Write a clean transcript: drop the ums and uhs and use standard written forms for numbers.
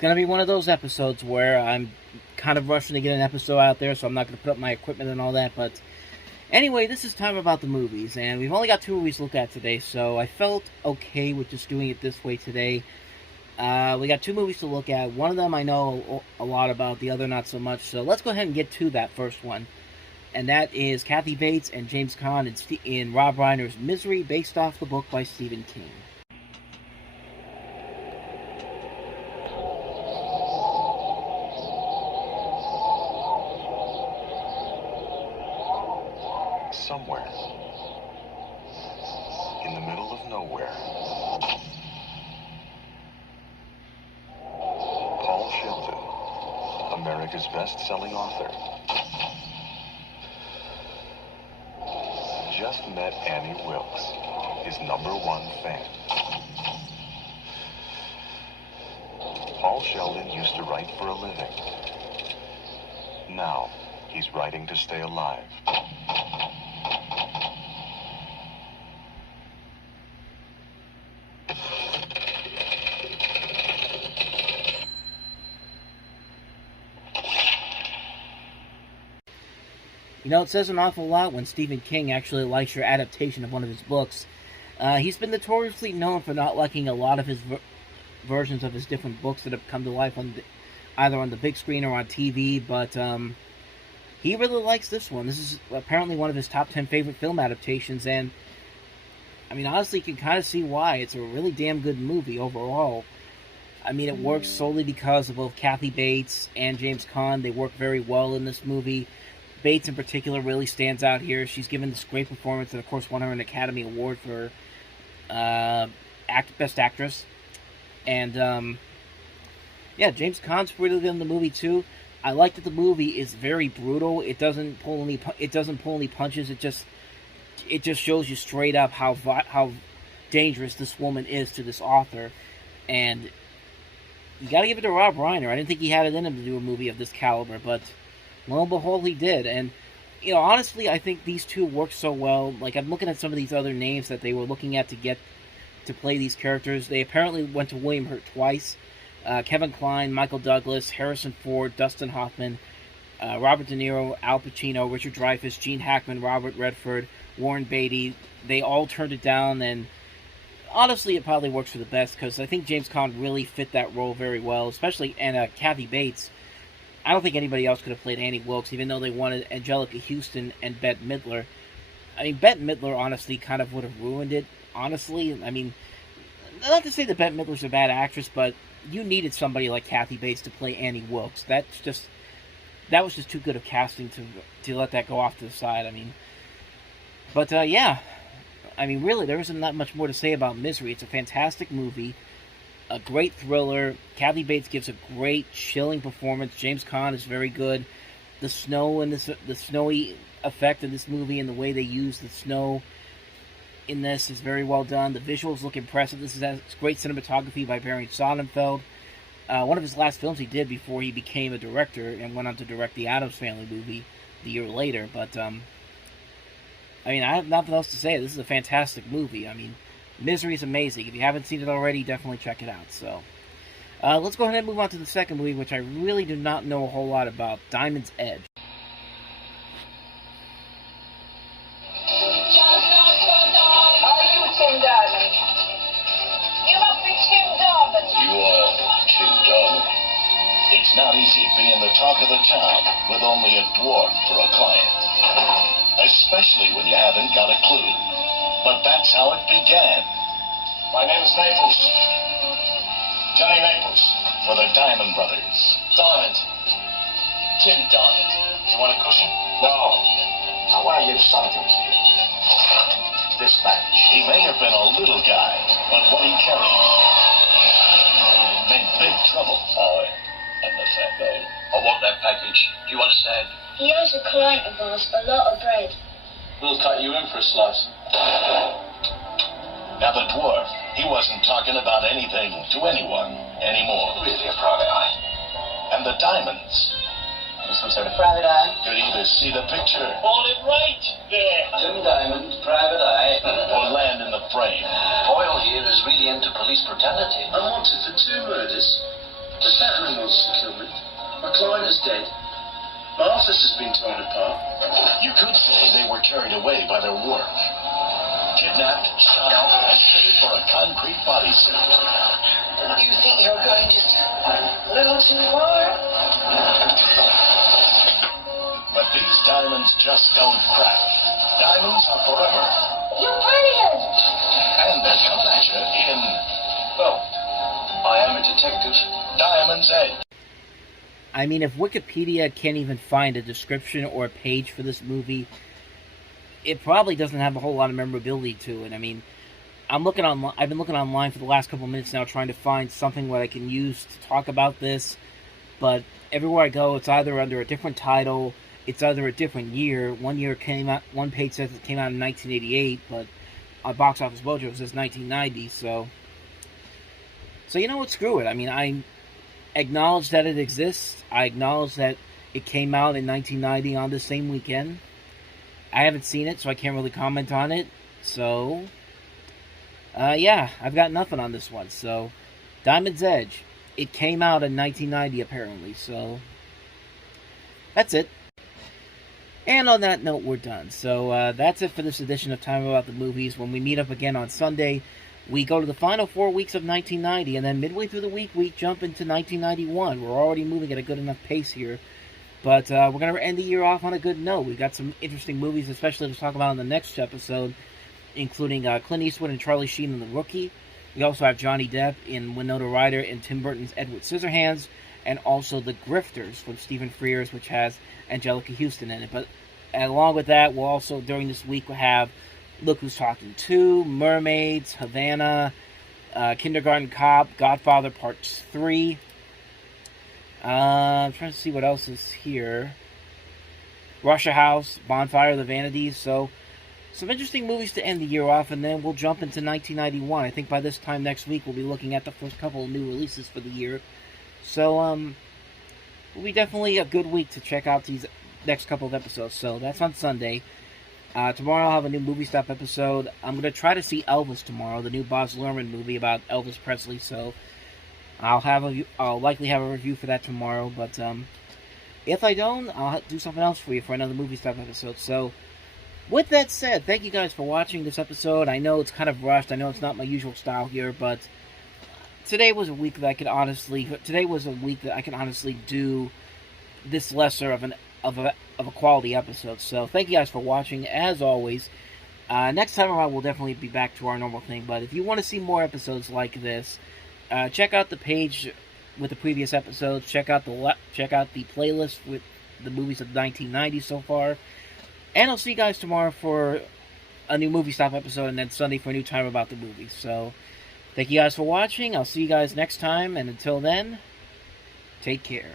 It's going to be one of those episodes where I'm kind of rushing to get an episode out there, so I'm not going to put up my equipment and all that. But anyway, this is time about the movies, and we've only got 2 movies to look at today, so I felt okay with just doing it this way today. We got 2 movies to look at. One of them I know a lot about, the other not so much. So let's go ahead and get to that first one. And that is Kathy Bates and James Caan in Rob Reiner's Misery, based off the book by Stephen King. Somewhere, in the middle of nowhere, Paul Sheldon, America's best-selling author, just met Annie Wilkes, his #1 fan. Paul Sheldon used to write for a living. Now, he's writing to stay alive. You know, it says an awful lot when Stephen King actually likes your adaptation of one of his books. He's been notoriously known for not liking a lot of his versions of his different books that have come to life either on the big screen or on TV, but he really likes this one. This is apparently one of his top 10 favorite film adaptations, and I mean, honestly, you can kind of see why. It's a really damn good movie overall. I mean, it works solely because of both Kathy Bates and James Caan. They work very well in this movie. Bates, in particular, really stands out here. She's given this great performance and, of course, won her an Academy Award for Best Actress. And, yeah, James Caan's really good in the movie, too. I like that the movie is very brutal. It doesn't pull any punches. It just shows you straight up how dangerous this woman is to this author. And you got to give it to Rob Reiner. I didn't think he had it in him to do a movie of this caliber, but lo and behold, he did. And, you know, honestly, I think these two work so well. Like, I'm looking at some of these other names that they were looking at to get to play these characters. They apparently went to William Hurt twice. Kevin Kline, Michael Douglas, Harrison Ford, Dustin Hoffman, Robert De Niro, Al Pacino, Richard Dreyfuss, Gene Hackman, Robert Redford, Warren Beatty. They all turned it down, and honestly, it probably works for the best, because I think James Caan really fit that role very well, especially, and Kathy Bates. I don't think anybody else could have played Annie Wilkes, even though they wanted Angelica Houston and Bette Midler. I mean, Bette Midler, honestly, kind of would have ruined it, honestly. I mean, not to say that Bette Midler's a bad actress, but you needed somebody like Kathy Bates to play Annie Wilkes. That was just too good of casting to let that go off to the side, I mean. But, yeah. I mean, really, there isn't that much more to say about Misery. It's a fantastic movie. A great thriller. Kathy Bates gives a great, chilling performance. James Caan is very good. The snow and the snowy effect of this movie and the way they use the snow in this is very well done. The visuals look impressive. This is great cinematography by Barry Sonnenfeld. One of his last films he did before he became a director and went on to direct the Addams Family movie the year later. But, I mean, I have nothing else to say. This is a fantastic movie. I mean, Misery is amazing. If you haven't seen it already, definitely check it out. So, let's go ahead and move on to the second movie, which I really do not know a whole lot about, Diamond's Edge. It's not easy being the talk of the town with only a dwarf for a client. Especially when you haven't got a clue. But that's how it began. My name is Naples. Johnny Naples. For the Diamond Brothers. Diamond. Tim Diamond. You want a cushion? No. I want to give something to you. Dispatch. He may have been a little guy, but what he carried meant big trouble. And the fat though. I want that package. Do you understand? He owes a client of ours a lot of bread. We'll cut you in for a slice. Now the dwarf, he wasn't talking about anything to anyone anymore. Really a private eye. And the diamonds. Some sort of private eye. Could either see the picture Hold it right there. Tim Diamond, private eye. or land in the frame. Boyle here is really into police brutality. I'm wanted for 2 murders. The Batman wants to kill me. My client is dead. My office has been torn apart. You could say they were carried away by their work. Kidnapped, shot up, and fitted for a concrete bodysuit. You think you're going just a little too far? But these diamonds just don't crack. Diamonds are forever. You're brilliant! And they're coming at you in Well, I am a detective. Diamond's Edge. I mean, if Wikipedia can't even find a description or a page for this movie, it probably doesn't have a whole lot of memorability to it. I mean, I've been looking online for the last couple of minutes now, trying to find something what I can use to talk about this. But everywhere I go, it's either under a different title, it's either a different year. One page says it came out in 1988, but on Box Office Mojo it says 1990. So you know what? Screw it. I mean, I acknowledge that it exists. I acknowledge that it came out in 1990 on the same weekend. I haven't seen it, so I can't really comment on it. So, yeah, I've got nothing on this one. So, Diamond's Edge. It came out in 1990, apparently. So, that's it. And on that note, we're done. So, that's it for this edition of Time About the Movies. When we meet up again on Sunday, we go to the final 4 weeks of 1990, and then midway through the week, we jump into 1991. We're already moving at a good enough pace here. But we're going to end the year off on a good note. We've got some interesting movies, especially to talk about in the next episode, including Clint Eastwood and Charlie Sheen in The Rookie. We also have Johnny Depp in Winona Ryder and Tim Burton's Edward Scissorhands, and also The Grifters from Stephen Frears, which has Angelica Houston in it. But along with that, we'll also, during this week, we'll have Look Who's Talking 2, Mermaids, Havana, Kindergarten Cop, Godfather Part 3. I'm trying to see what else is here. Russia House, Bonfire of the Vanities. So, some interesting movies to end the year off, and then we'll jump into 1991. I think by this time next week, we'll be looking at the first couple of new releases for the year. So, will be definitely a good week to check out these next couple of episodes. So, that's on Sunday. Tomorrow I'll have a new Movie Stop episode. I'm going to try to see Elvis tomorrow, the new Baz Luhrmann movie about Elvis Presley. So, I'll likely have a review for that tomorrow, but if I don't, I'll do something else for you for another Movie Stuff episode. So, with that said, thank you guys for watching this episode. I know it's kind of rushed. I know it's not my usual style here, but today was a week that I could honestly do this lesser of a quality episode. So, thank you guys for watching. As always, next time around we'll definitely be back to our normal thing. But if you want to see more episodes like this, check out the page with the previous episodes. Check out the playlist with the movies of the 1990s so far. And I'll see you guys tomorrow for a new Movie Stop episode, and then Sunday for a new Time About the Movies. So, thank you guys for watching. I'll see you guys next time, and until then, take care.